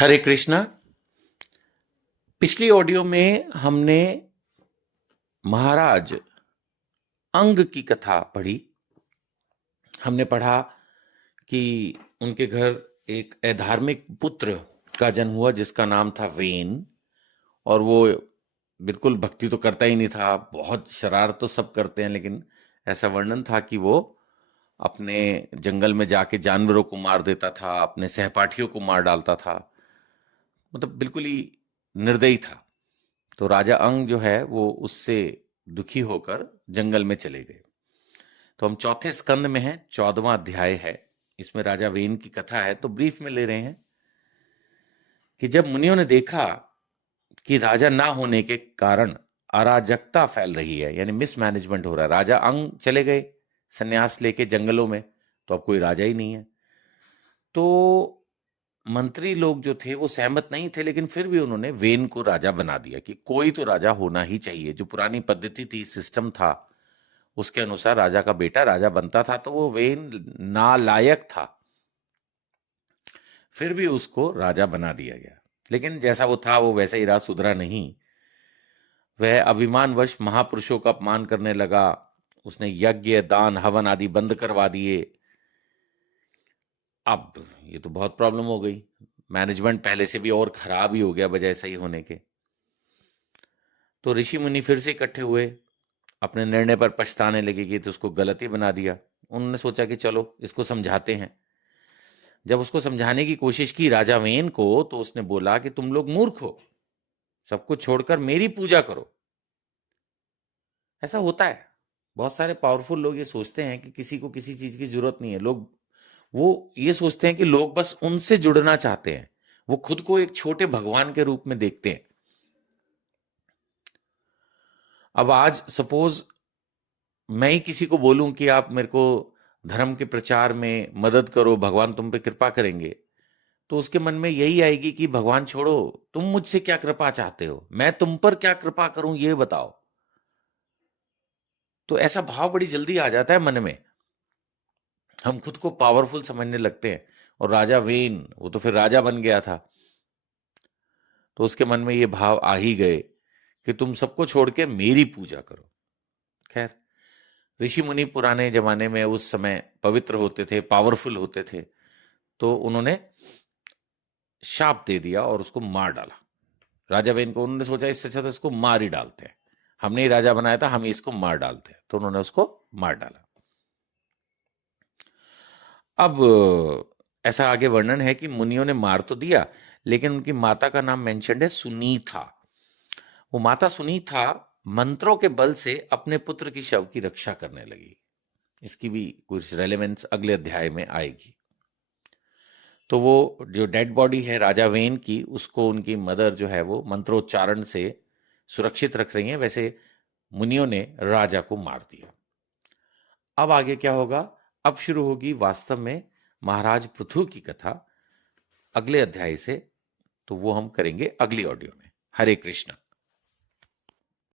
हरे कृष्णा। पिछली ऑडियो में हमने महाराज अंग की कथा पढ़ी। हमने पढ़ा कि उनके घर एक अधार्मिक पुत्र का जन्म हुआ जिसका नाम था वेन। और वो बिल्कुल भक्ति तो करता ही नहीं था, बहुत शरारत तो सब करते हैं, लेकिन ऐसा वर्णन था कि वो अपने जंगल में जाके जानवरों को मार देता था, अपने सहपाठियों को मार डालता था, मतलब बिल्कुल ही निर्दयी था। तो राजा अंग जो है वो उससे दुखी होकर जंगल में चले गए। तो हम चौथे स्कंद में हैं, 14वां अध्याय है। इसमें राजा वेन की कथा है, तो ब्रीफ में ले रहे हैं कि जब मुनियों ने देखा कि राजा ना होने के कारण अराजकता फैल रही है, यानी मिसमैनेजमेंट हो रहा है। राजा अंग चले गए सन्यास लेके जंगलों में, तो अब कोई राजा ही नहीं है। तो मंत्री लोग जो थे वो सहमत नहीं थे, लेकिन फिर भी उन्होंने वेन को राजा बना दिया कि कोई तो राजा होना ही चाहिए। जो पुरानी पद्धति थी, सिस्टम था, उसके अनुसार राजा का बेटा राजा बनता था। तो वो वेन नालायक था, फिर भी उसको राजा बना दिया गया। लेकिन जैसा वो था वो वैसा ही रहा, सुधरा नहीं। वह अभिमानवश महापुरुषों का अपमान करने लगा। उसने यज्ञ दान हवन आदि बंद करवा दिए। अब ये तो बहुत प्रॉब्लम हो गई। मैनेजमेंट पहले से भी और खराब ही हो गया बजाय सही होने के। तो ऋषि मुनि फिर से इकट्ठे हुए, अपने निर्णय पर पछताने लगे कि तो उसको गलत ही बना दिया। उन्होंने सोचा कि चलो इसको समझाते हैं। जब उसको समझाने की कोशिश की राजा वेन को, तो उसने बोला कि तुम लोग मूर्ख हो, सब कुछ छोड़कर मेरी पूजा करो। ऐसा होता है, बहुत सारे पावरफुल लोग ये सोचते हैं कि किसी को किसी चीज की जरूरत नहीं है। लोग वो ये सोचते हैं कि लोग बस उनसे जुड़ना चाहते हैं। वो खुद को एक छोटे भगवान के रूप में देखते हैं। अब आज सपोज मैं ही किसी को बोलूं कि आप मेरे को धर्म के प्रचार में मदद करो, भगवान तुम पे कृपा करेंगे, तो उसके मन में यही आएगी कि भगवान छोड़ो, तुम मुझसे क्या कृपा चाहते हो, मैं तुम पर क्या कृपा करूं ये बताओ। तो ऐसा भाव बड़ी जल्दी आ जाता है मन में। हम खुद को पावरफुल समझने लगते हैं। और राजा वेन वो तो फिर राजा बन गया था, तो उसके मन में ये भाव आ ही गए कि तुम सबको छोड़ के मेरी पूजा करो। खैर, ऋषि मुनि पुराने जमाने में उस समय पवित्र होते थे, पावरफुल होते थे, तो उन्होंने शाप दे दिया और उसको मार डाला। राजा वेन को उन्होंने सोचा इससे अच्छा तो इसको मार ही डालते हैं, हमने ही राजा बनाया था, हम ही इसको मार डालते हैं। तो उन्होंने उसको मार डाला। अब ऐसा आगे वर्णन है कि मुनियों ने मार तो दिया, लेकिन उनकी माता का नाम मेंशन्ड है सुनीता। वो माता सुनीता मंत्रों के बल से अपने पुत्र की शव की रक्षा करने लगी। इसकी भी कुछ रेलेवेंस अगले अध्याय में आएगी। तो वो जो डेड बॉडी है राजा वेन की, उसको उनकी मदर जो है वो मंत्रोच्चारण से सुरक्षित रख रही हैं। वैसे मुनियों ने राजा को मार दिया। अब आगे क्या होगा? अब शुरू होगी वास्तव में महाराज पृथु की कथा अगले अध्याय से। तो वो हम करेंगे अगली ऑडियो में। हरे कृष्ण।